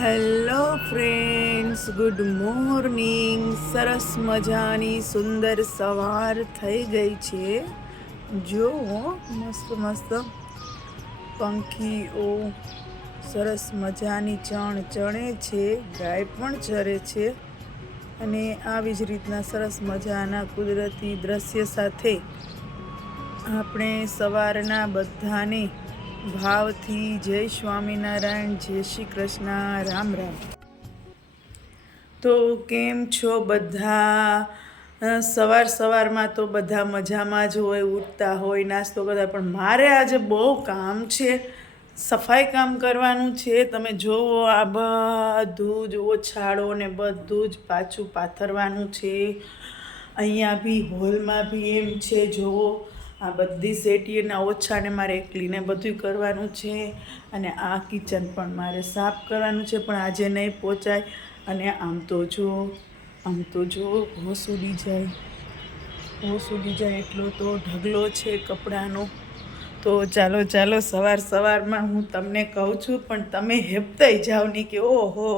Hello friends, good morning. સરસ મજાની સુંદર સવાર થઈ ગઈ છે. જો મસ્ત મસ્ત પંખીઓ સરસ મજાની ચણે છે, ગાય પણ ચરે છે. અને આવી જ રીતના સરસ મજાના કુદરતી દ્રશ્ય સાથે આપણે સવારના બધાને ભાવથી જય સ્વામિનારાયણ, જય શ્રી કૃષ્ણ, રામ રામ. તો કેમ છો બધા? સવારમાં તો બધા મજામાં જ હોય, ઉઠતા હોય, નાસ્તો કરતા. પણ મારે આજે બહુ કામ છે, સફાઈ કામ કરવાનું છે. તમે જોવો, આ બધું જ ઓછાળો ને બધું જ પાછું પાથરવાનું છે. અહીંયા બી હોલમાં બી એમ છે. જોવો, આ બધી સેટીના ઓછાને મારે એકલીને બધું કરવાનું છે. અને આ કિચન પણ મારે સાફ કરવાનું છે, પણ આજે નહીં પહોંચાય. અને આમ તો જો હોશ ઉડી જાય એટલો તો ઢગલો છે કપડાનો. તો ચાલો સવારમાં હું તમને કહું છું, પણ તમે હેપતાઈ જાઓ નહીં કે ઓહો,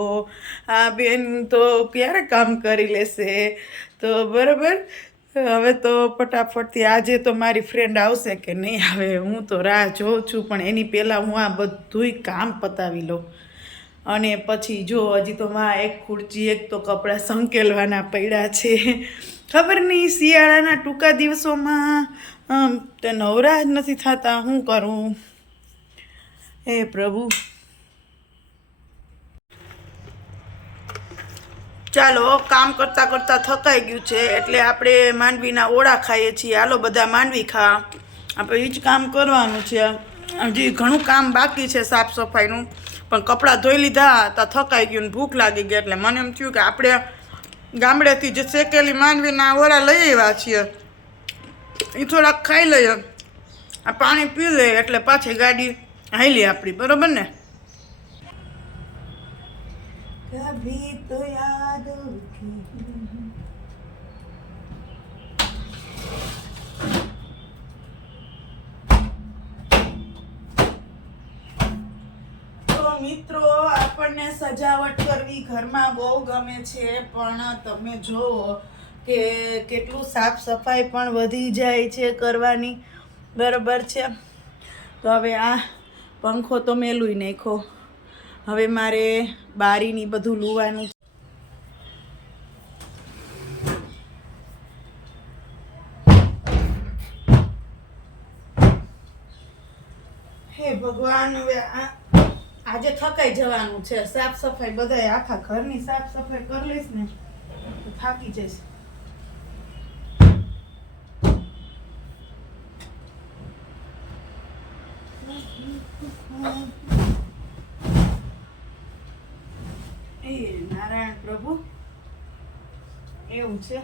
આ બેન તો ક્યારે કામ કરી લેશે. તો બરાબર, હવે તો ફટાફટથી આજે તો મારી ફ્રેન્ડ આવશે કે નહીં આવે, હું તો રાહ જોઉં છું. પણ એની પહેલાં હું આ બધુંય કામ પતાવી લઉં. અને પછી જો હજી તો એક ખુરચી, એક તો કપડાં સંકેલવાના પડ્યા છે. ખબર નહીં, શિયાળાના ટૂંકા દિવસોમાં તે નવરા જ નથી થતા. શું કરું હે પ્રભુ. ચાલો, કામ કરતાં કરતાં થકાઈ ગયું છે, એટલે આપણે માંડવીના ઓળા ખાઈએ છીએ. હાલો બધા માંડવી ખા. આપણે એ જ કામ કરવાનું છે. હજી ઘણું કામ બાકી છે સાફ સફાઈનું, પણ કપડાં ધોઈ લીધા તો થકાઈ ગયું ને ભૂખ લાગી ગઈ. એટલે મને એમ થયું કે આપણે ગામડેથી જે શેકેલી માંડવીના ઓળા લઈ આવ્યા છીએ, એ થોડાક ખાઈ લઈએ, આ પાણી પી લઈએ, એટલે પાછી ગાડી હાલી આપણી. બરોબર ને? કભી તો યાદ મિત્રો, આપણને સજાવટ કરવી ઘરમાં બહુ ગમે છે, પણ તમે જોવો કે કેટલું સાફ સફાઈ પણ વધી જાય છે કરવાની. બરાબર છે. તો હવે આ પંખો તો મેલું નાખો. હવે મારે બારીની બધું લુવાનું. હે ભગવાન, હવે આજે થકાઈ જવાનું છે. સાફ સફાઈ બધાય આખા ઘરની સાફ સફાઈ કરી લઈશ ને તો થાકી જઈશ. એ નારાયણ પ્રભુ, એવું છે.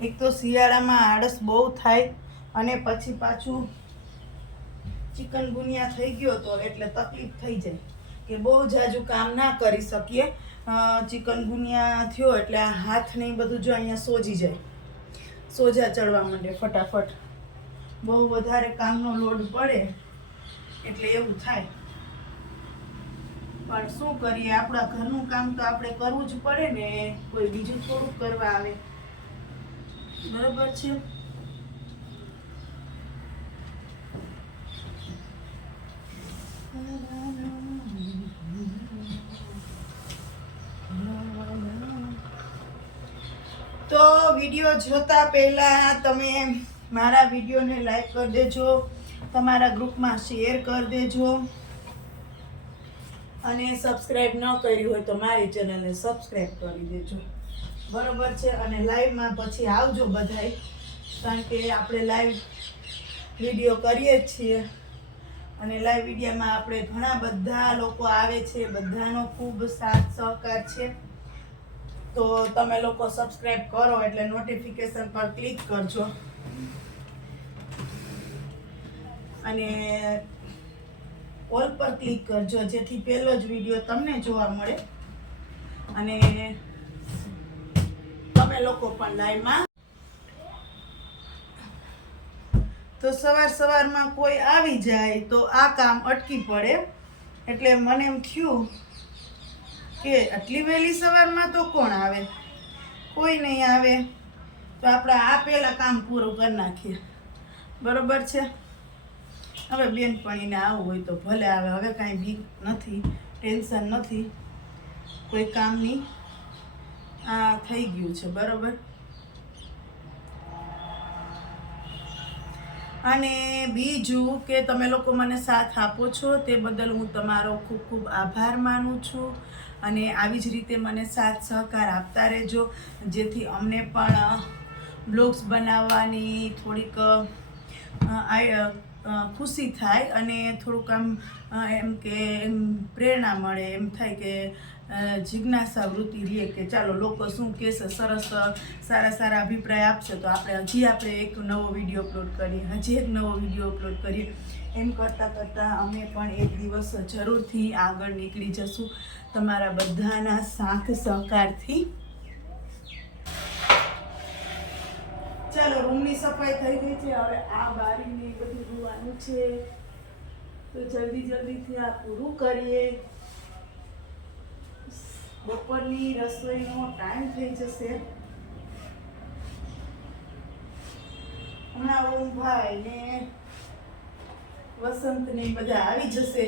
એક તો શિયાળામાં આળસ બહુ થાય, અને પછી પાછું ચિકનગુનિયા થઈ ગયો તો એટલે તકલીફ થઈ જાય કે બહુ જાજુ કામ ના કરી શકીએ. ચિકનગુનિયા થયો એટલે આ હાથ ને બધું જો અહીંયા સોજી જાય, સોજા ચડવા માંડે ફટાફટ. બહુ વધારે કામનો લોડ પડે એટલે એવું થાય. પણ શું કરીએ, આપણા ઘરનું કામ તો આપણે કરવું જ પડે ને, કોઈ બીજું થોડું કરવા આવે. બરોબર છે. તો વિડીયો જોતા પહેલા તમે મારા વિડીયોને લાઈક કરી દેજો, તમારા ગ્રુપમાં શેર કરી દેજો, અને સબસ્ક્રાઈબ ન કરી હોય તો મારી ચેનલને સબસ્ક્રાઈબ કરી દેજો. બરોબર છે. અને લાઈવમાં પછી આવજો બધાય, કારણ કે આપણે લાઈવ વિડીયો કરીએ જ છીએ. અને લાઈવ વિડીયોમાં આપણે ઘણા બધા લોકો આવે છે, બધાનો ખૂબ સાથ સહકાર છે. તો તમે લોકો સબસ્ક્રાઈબ કરો એટલે નોટિફિકેશન પર ક્લિક કરજો, અને ઓલ પર ક્લિક કરજો, જેથી પહેલો જ વિડીયો તમને જોવા મળે અને તમે લોકો પણ લાઈવમાં. તો સવારમાં કોઈ આવી જાય તો આ કામ અટકી પડે. એટલે મને એમ થયું કે આટલી વહેલી સવારમાં તો કોણ આવે, કોઈ નહીં આવે, તો આપણે આ પહેલાં કામ પૂરું કરી નાખીએ. બરોબર છે. હવે બેનપણીને આવવું હોય તો ભલે આવે, હવે કાંઈ બીક નથી, ટેન્શન નથી કોઈ કામની. આ થઈ ગયું છે બરોબર. અને બીજું કે તમે લોકો મને સાથ આપો છો તે બદલ હું તમારો ખૂબ ખૂબ આભાર માનું છું. અને આવી જ રીતે મને સાથ સહકાર આપતા રહેજો, જેથી અમને પણ બ્લોગ્સ બનાવવાની થોડીક ખુશી થાય અને થોડુંક એમ કે એમ પ્રેરણા મળે, એમ થાય કે જિજ્ઞાસા વૃત્તિ રહે કે ચાલો લોકો શું કહેશે, સરસ સારા અભિપ્રાય આપશે તો આપણે એક નવો વિડીયો અપલોડ કરીએ, હજી એક નવો વિડીયો અપલોડ કરીએ. એમ કરતાં અમે પણ એક દિવસ જરૂરથી આગળ નીકળી જશું તમારા બધાના સાથ સહકારથી. ચાલો, રૂમની સફાઈ થઈ ગઈ છે, હવે આ બારીને બધું ધોવાનું છે, તો જલ્દીથી આ પૂરું કરીએ. બપોરની રસોઈનો ટાઈમ થઈ જશે. હમણાં ઓમભાઈ ને વસંત ને બધા આવી જશે.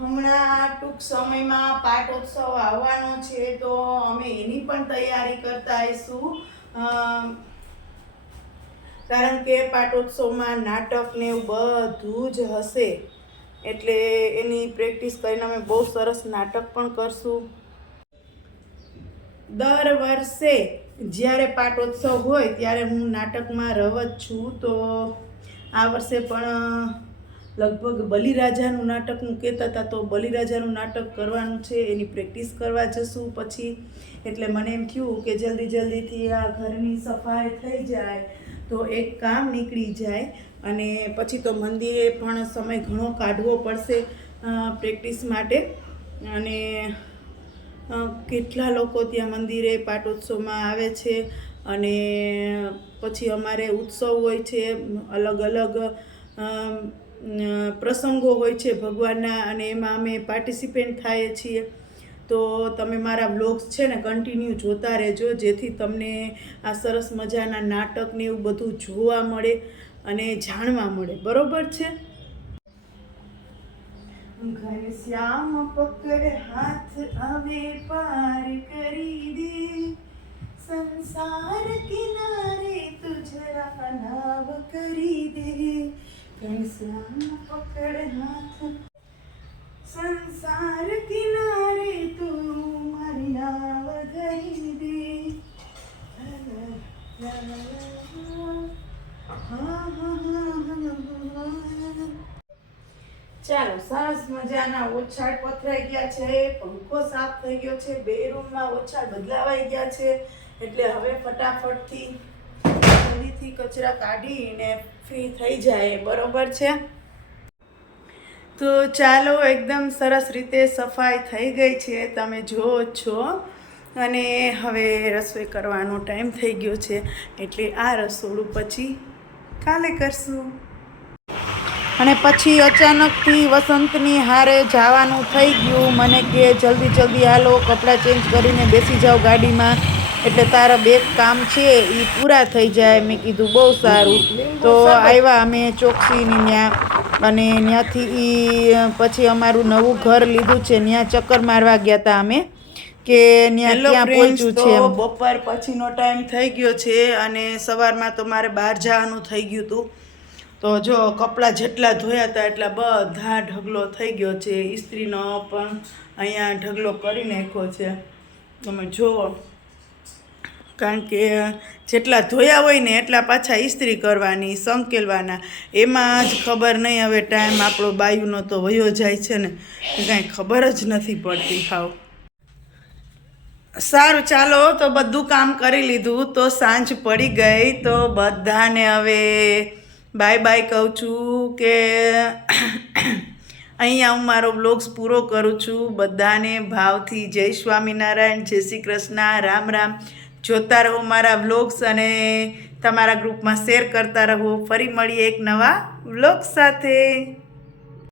હમણાં ટૂંક સમયમાં પાટોત્સવ આવવાનો છે, તો અમે એની પણ તૈયારી કરતા આવીશું. કારણ કે પાટોત્સવમાં નાટક ને એવું બધું જ હશે, એટલે એની પ્રેક્ટિસ કરીને અમે બહુ સરસ નાટક પણ કરશું. દર વર્ષે જ્યારે પાટોત્સવ હોય ત્યારે હું નાટકમાં રવત છું, તો આ વર્ષે પણ લગભગ બલિરાજાનું નાટકનું કહેતા હતા, તો બલિરાજાનું નાટક કરવાનું છે, એની પ્રેક્ટિસ કરવા જશું પછી. એટલે મને એમ થયું કે જલ્દીથી આ ઘરની સફાઈ થઈ જાય તો એક કામ નીકળી જાય, અને પછી તો મંદિરે પણ સમય ઘણો કાઢવો પડશે પ્રેક્ટિસ માટે. અને કેટલા લોકો ત્યાં મંદિરે પાટોત્સવમાં આવે છે, અને પછી અમારે ઉત્સવ હોય છે, અલગ પ્રસંગો હોય છે ભગવાનના, અને એમાં અમે પાર્ટિસિપેન્ટ થઈએ છીએ. તો તમે મારા બ્લોગ્સ છે ને કન્ટિન્યુ જોતા રહેજો, જેથી તમને આ સરસ મજાના નાટક ને એવું બધું જોવા મળે અને જાણવા મળે. બરોબર છે. ઘનશ્યામ પકડ હાથ હવે પાર કરી દે, સંસાર કિનારે તુજરા નાવ કરી દે. ઘનશ્યામ પકડ હાથ, સંસાર કિનારે તું મારી નાવ કરી દે. ચાલો, સરસ મજાના ઓછાળ પથરાઈ ગયા છે, પંખો સાફ થઈ ગયો છે, 2 રૂમમાં ઓછાળ બદલાવાઈ ગયા છે, એટલે હવે ફટાફટથી જલ્દીથી કચરા કાઢીને ફ્રી થઈ જાય. બરોબર છે. તો ચાલો, એકદમ સરસ રીતે સફાઈ થઈ ગઈ છે, તમે જુઓ છો. અને હવે રસોઈ કરવાનો ટાઈમ થઈ ગયો છે, એટલે આ રસોડું પછી કાલે કરશું. અને પછી અચાનકથી વસંતની હારે જવાનું થઈ ગયું. મને કે જલ્દી હાલો, કપડાં ચેન્જ કરીને બેસી જાઓ ગાડીમાં, એટલે તારા 2 કામ છે એ પૂરા થઈ જાય. મેં કીધું બહુ સારું. તો આવ્યા અમે ચોકસીની ત્યાં, અને ત્યાંથી પછી અમારું નવું ઘર લીધું છે, ત્યાં ચક્કર મારવા ગયા હતા અમે, કે ત્યાં પહોંચ્યું છે. બપોર પછીનો ટાઈમ થઈ ગયો છે, અને સવારમાં તો મારે બહાર જવાનું થઈ ગયું હતું. તો જો કપડાં જેટલા ધોયા હતા એટલા બધા ઢગલો થઈ ગયો છે. ઇસ્ત્રીનો પણ અહીંયા ઢગલો કરી નાખ્યો છે, તમે જુઓ. કારણ કે જેટલા ધોયા હોય ને એટલા પાછા ઇસ્ત્રી કરવાની, સંકેલવાના, એમાં જ ખબર નહીં હવે ટાઈમ આપણો બાયુનો તો વયો જાય છે ને, કાંઈ ખબર જ નથી પડતી હાવ. સારું, ચાલો, તો બધું કામ કરી લીધું, તો સાંજ પડી ગઈ. તો બધાને હવે બાય બાય કહું છું કે અહીંયા હું મારો વ્લોગ્સ પૂરો કરું છું. બધાને ભાવથી જય સ્વામિનારાયણ, જય શ્રી કૃષ્ણ, રામ રામ. જોતા રહો મારા વ્લોગ્સ અને તમારા ગ્રુપમાં શેર કરતા રહો. ફરી મળીએ એક નવા વ્લોગ સાથે.